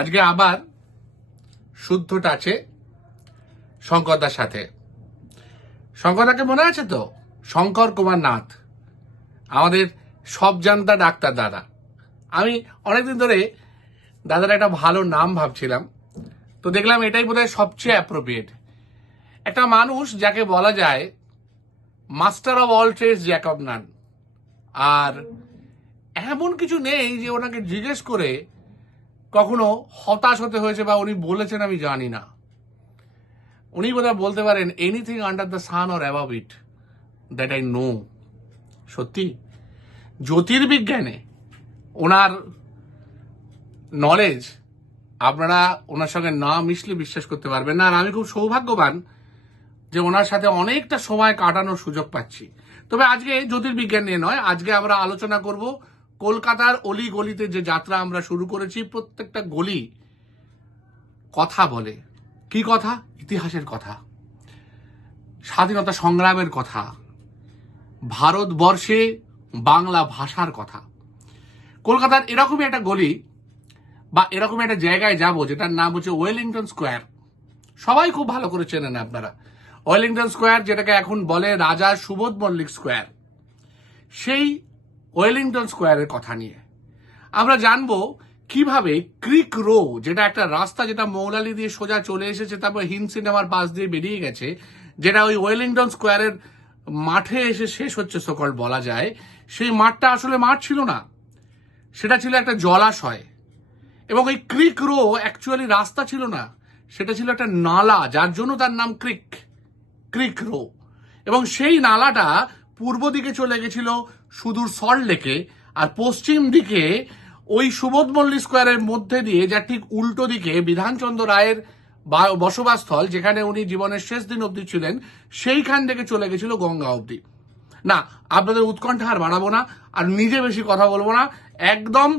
আজকে আবার শুদ্ধ টাচে শঙ্করদার সাথে। শঙ্করদাকে মনে আছে তো? শঙ্কর কুমার নাথ, আমাদের সব জানতা ডাক্তার দাদা। আমি অনেকদিন ধরে দাদার একটা ভালো নাম ভাবছিলাম, তো দেখলাম এটাই বোধহয় সবচেয়ে অ্যাপ্রোপ্রিয়েট। একটা মানুষ যাকে বলা যায় master of all trades jack of none. আর এমন কিছু নেই যে ওনাকে জিজ্ঞেস করে কখনো হতাশ হতে হয়েছে বা উনি বলেছেন আমি জানি না। উনি বোধহয় বলতে পারেন anything under the sun or above it that I know. সত্যি জ্যোতির্বিজ্ঞানে ওনার নলেজ আপনারা ওনার সঙ্গে না মিশলে বিশ্বাস করতে পারবেন না। আর আমি খুব সৌভাগ্যবান যে ওনার সাথে অনেকটা সময় কাটানোর সুযোগ পাচ্ছি। তবে আজকে জ্যোতির্বিজ্ঞান নিয়ে নয়, আজকে আমরা আলোচনা করব কলকাতার অলি গলিতে যে যাত্রা আমরা শুরু করেছি। প্রত্যেকটা গলি কথা বলে। কি কথা? ইতিহাসের কথা, স্বাধীনতা সংগ্রামের কথা, ভারতবর্ষে বাংলা ভাষার কথা। কলকাতার এরকমই একটা গলি বা এরকম একটা জায়গায় যাব যেটার নাম হচ্ছে ওয়েলিংটন স্কোয়ার। সবাই খুব ভালো করে চেনেন আপনারা ওয়েলিংটন স্কোয়ার, যেটাকে এখন বলে রাজা সুবোধ মল্লিক স্কোয়ার। সেই ওয়েলিংটন স্কোয়ারের কথা নিয়ে আমরা জানবো কিভাবে ক্রিক রো, যেটা একটা রাস্তা যেটা মৌলালি দিয়ে সোজা চলে এসেছে, তারপর হিন্দ সিনেমার পাশ দিয়ে বেরিয়ে গেছে, যেটা ওই ওয়েলিংটন স্কোয়ারের মাঠে এসে শেষ হচ্ছে সকল বলা যায়। সেই মাঠটা আসলে মাঠ ছিল না, সেটা ছিল একটা জলাশয়। এবং এই ক্রিক রো অ্যাকচুয়ালি রাস্তা ছিল না, সেটা ছিল একটা নালা, যার জন্য তার নাম ক্রিক রো। এবং সেই নালাটা পূর্ব দিকে চলে গেছিল সুদূর সল্ট লেকে, আর পশ্চিম দিকে ওই সুবোধ মল্লিক স্কোয়ারের মধ্যে দিয়ে, যার ঠিক উল্টো দিকে বিধানচন্দ্র রায়ের বসবাসস্থল, যেখানে উনি জীবনের শেষ দিন অবধি ছিলেন, সেইখান থেকে চলে গেছিল গঙ্গা অবধি। না, আপনাদের উৎকণ্ঠা আর বাড়াবো না, আর নিজে বেশি কথা বলবো না। একদম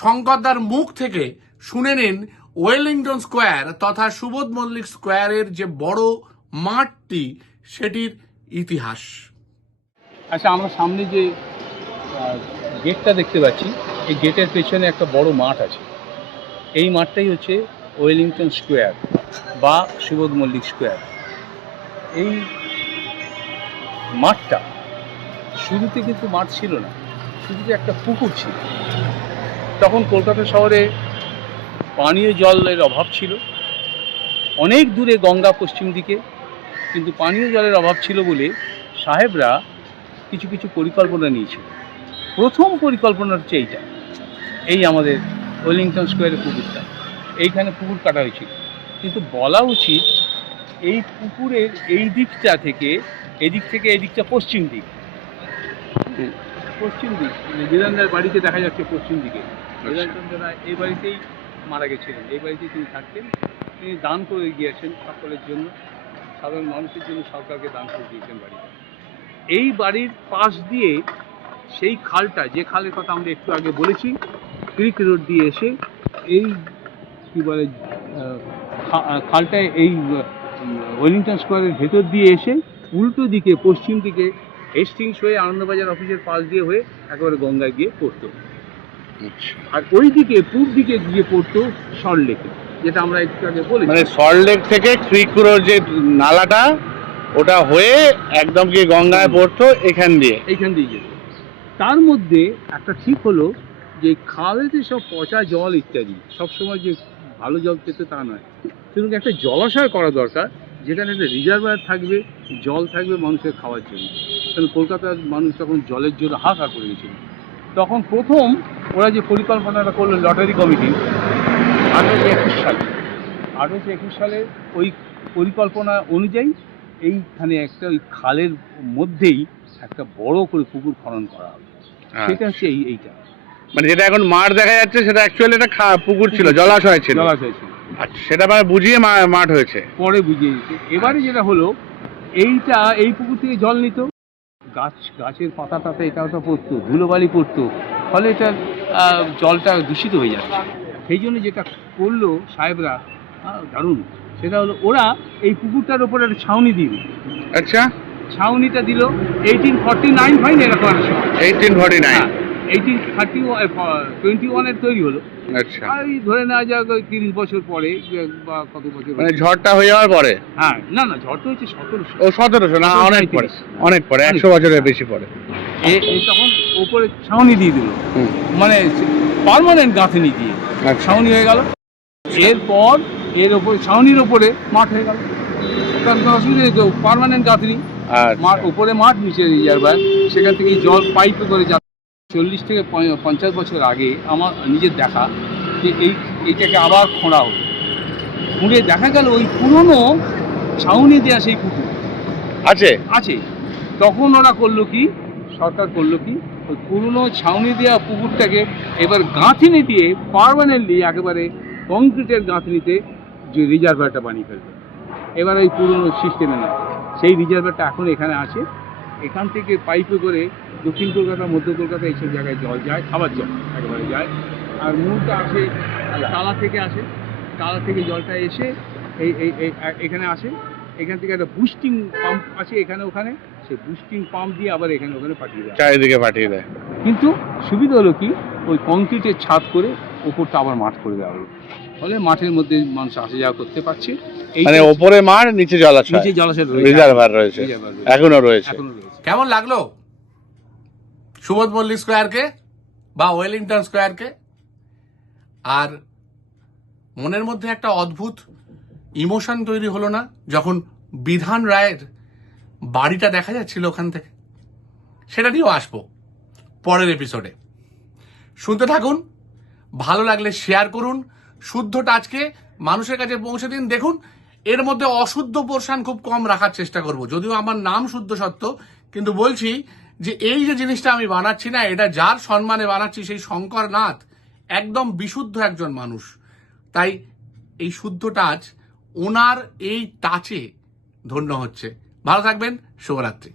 শঙ্করদার মুখ থেকে শুনে নিন ওয়েলিংটন স্কোয়ার তথা সুবোধ মল্লিক স্কোয়ারের যে বড় মাঠটি, সেটির ইতিহাস। আচ্ছা, আমরা সামনে যে গেটটা দেখতে পাচ্ছি, এই গেটের পেছনে একটা বড় মাঠ আছে। এই মাঠটাই হচ্ছে ওয়েলিংটন স্কোয়ার বা সুবোধ মল্লিক স্কোয়ার। এই মাঠটা শুরুতে কিন্তু মাঠ ছিল না, শুরুতে একটা পুকুর ছিল। তখন কলকাতা শহরে পানীয় জলের অভাব ছিল, অনেক দূরে গঙ্গা পশ্চিম দিকে, কিন্তু পানীয় জলের অভাব ছিল বলে সাহেবরা কিছু কিছু পরিকল্পনা নিয়েছিল। প্রথম পরিকল্পনা হচ্ছে এই আমাদের ওয়েলিংটন স্কোয়ারের পুকুরটা। এইখানে পুকুর কাটা হয়েছিল, কিন্তু বলা উচিত এই পুকুরের এই দিকটা থেকে এদিকটা পশ্চিম দিক। বিধানদার বাড়িতে দেখা যাচ্ছে পশ্চিম দিকে। বিধানচন্দ্র রায় এই বাড়িতেই মারা গেছিলেন, এই বাড়িতেই তিনি থাকতেন। তিনি দান করে গিয়েছেন সকলের জন্য, সাধারণ মানুষের জন্য সরকারকে দান করে দিয়েছেন বাড়িটা। এই বাড়ির পাশ দিয়ে সেই খালটা, যে খালের কথা আমরা একটু আগে বলেছি, ক্রিক রোড দিয়ে এসে এই কী বলে খালটায় এই ওয়েলিংটন স্কোয়ারের ভেতর দিয়ে এসে উল্টো দিকে পশ্চিম দিকে হেস্টিংস হয়ে আনন্দবাজার অফিসের পাশ দিয়ে হয়ে একেবারে গঙ্গায় গিয়ে পড়তো। আর ওই দিকে পূর্ব দিকে গিয়ে পড়তো সল্ট লেকে, যেটা আমরা একটু আগে বলেছি। মানে সল্ট লেক থেকে ক্রিক রোড যে নালাটা, ওটা হয়ে একদম গিয়ে গঙ্গায় পড়তো এইখান দিয়ে যেত। তার মধ্যে একটা ঠিক হলো যে খালেতে সব পচা জল ইত্যাদি সবসময় যে ভালো জল পেতে তা নয়, সেরকম একটা জলাশয় করা দরকার, যেখানে একটা রিজার্ভার থাকবে, জল থাকবে মানুষের খাওয়ার জন্য। কারণ কলকাতার মানুষ তখন জলের জন্য হাহাকার করে গেছিল। তখন প্রথম ওরা যে পরিকল্পনাটা করলো লটারি কমিটি 1821 সালে ওই পরিকল্পনা অনুযায়ী এইখানে একটা ওই খালের মধ্যেই একটা বড় করে পুকুর খনন করা হবে। সেটা হচ্ছে এইটা, মানে যেটা এখন মাঠ দেখা যাচ্ছে, সেটা অ্যাকচুয়ালি একটা পুকুর ছিল, জলাশয় ছিল। আচ্ছা, সেটা মানে বুঝিয়ে মাঠ হয়েছে, পরে বুঝিয়ে দিচ্ছে। এবারে যেটা হলো, এই পুকুর থেকে জল নিত, গাছের পাতা টাতা এটা ওটা পড়তো, ধুলোবালি পড়তো, ফলে এটা জলটা দূষিত হয়ে যাচ্ছে। সেই জন্য যেটা করলো সাহেবরা, দারুণ, সেটা হলো ওরা এই পুকুরটার ওপরে একটা ছাউনি দিল। আচ্ছা, ছাউনিটা দিল 1849 হয় না এরকম একটা সময়, 1849। 21 তৈরি হলো, আচ্ছা, আর এই ধরে নেওয়া যাক ওই 30 বছর পরে বা কত বছর মানে ঝড়টা হয়ে যাওয়ার পরে? হ্যাঁ, না না, ঝড় তো হচ্ছে 1700। ও 1700, না অনেক পরে, 1739 অনেক পরে, 100 বছরের বেশি পরে। তখন ওপরে ছাউনি দিয়ে দিল, হুম, মানে পার্মানেন্ট গাঁথনি দিয়ে আচ্ছা, ছাউনি হয়ে গেল। এরপর এর ওপরে ছাউনির ওপরে মাঠ হয়ে গেল, কারণ কোনো অসুবিধা নেই তো, পার্মানেন্ট গাঁথনি। মাঠ, আচ্ছা, উপরে মাঠ, নিচে রিজার্ভার, সেখান থেকে জল পাইপে করে যাচ্ছে। 40 থেকে 50 বছর আগে আমার নিজের দেখা যে এইটাকে আবার খোঁড়া হতো, খুঁড়ে দেখা গেল ওই পুরনো ছাউনি দেওয়া সেই পুকুর আছে, আছে। তখন ওরা করলো কি, সরকার করলো কি, ওই পুরনো ছাউনি দেওয়া পুকুরটাকে এবার গাঁথনি দিয়ে পার্মানেন্টলি একেবারে কংক্রিটের গাঁথনিতে যে রিজার্ভারটা বানিয়ে ফেলবে। এবার ওই পুরনো সিস্টেমে না, সেই রিজার্ভারটা এখন এখানে আছে। এখান থেকে পাইপে করে দক্ষিণ কলকাতা, মধ্য কলকাতা এইসব জায়গায় জল যায়, খাবার জল একেবারে যায়। আর মূলটা আসে টালা থেকে আসে, টালা থেকে জলটা এসে এই এই এই- এখানে আসে। এখান থেকে একটা বুস্টিং পাম্প আছে এখানে ওখানে, সেই বুস্টিং পাম্প দিয়ে আবার এখানে ওখানে পাঠিয়ে দেয়। চারিদিকে পাঠিয়ে দেয়। কিন্তু সুবিধা হলো কি, ওই কংক্রিটের ছাদ করে ওপরটা আবার মাঠ করে দেওয়া হলো, ফলে মাঠের মধ্যে মানুষ আসা যাওয়া করতে পারছে। মানে ওপরে মাঠ, নিচে জলাশয়, নিচে জলাশয় রয়েছে, রিজার্ভার রয়েছে, রিজার্ভার রয়েছে, এখনো রয়েছে। এখনো রয়েছে। কেমন লাগলো সুবোধ মল্লিক স্কোয়ারকে বা ওয়েলিংটন স্কোয়ারকে? আর মনের মধ্যে একটা অদ্ভুত ইমোশন তৈরি হলো না যখন বিধান রায়ের বাড়িটা দেখা যাচ্ছিল ওখান থেকে? সেটা নিয়েও আসবো পরের এপিসোডে। শুনতে থাকুন, ভালো লাগলে শেয়ার করুন, শুদ্ধ টাচকে মানুষের কাছে পৌঁছে দিন। দেখুন, এর মধ্যে অশুদ্ধ পোর্শন খুব কম রাখার চেষ্টা করব, যদিও আমার নাম শুদ্ধ সত্য, কিন্তু বলছি যে এই যে জিনিসটা আমি বানাচ্ছি না, এটা যার সম্মানে বানাচ্ছি, সেই শঙ্কর নাথ একদম বিশুদ্ধ একজন মানুষ। তাই এই শুদ্ধ টাচ ওনার এই টাচে ধন্য হচ্ছে। ভালো থাকবেন, শুভরাত্রি।